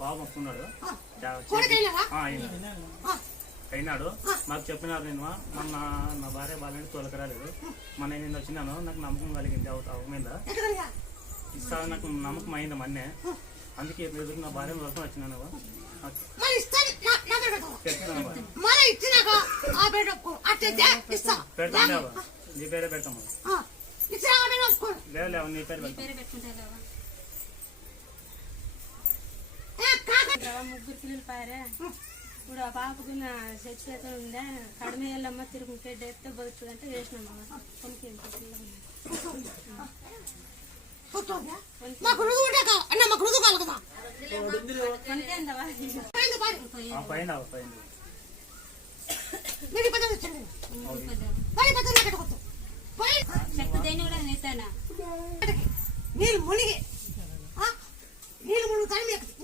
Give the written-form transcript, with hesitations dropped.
బాబు మొక్కున్నాడు అయినాడు. మాకు చెప్పినారు నేను మొన్న నా భార్య బాగానే తోలకరాలేదు, మొన్న నేను వచ్చినాను, నాకు నమ్మకం కలిగింది అవ మీద ఇస్తా, నాకు నమ్మకం అయింది మొన్నే, అందుకే ఎదురు నా భార్య వరకు వచ్చినాను. పెడతాం నీ పేరే పెడతాము, లేవు నీ పేరు పెడతాం. ముగ్గురు పిల్లలు పారే ఇప్పుడు ఆ పాపకు చచ్చిపోతా ఉందా కడిమే వెళ్ళమ్మ తిరుగుంటే ఎత్తే బతుకుతుంది అంటే వేసినాం నీళ్ళు మునిగి నీళ్ళు మునుగుతాను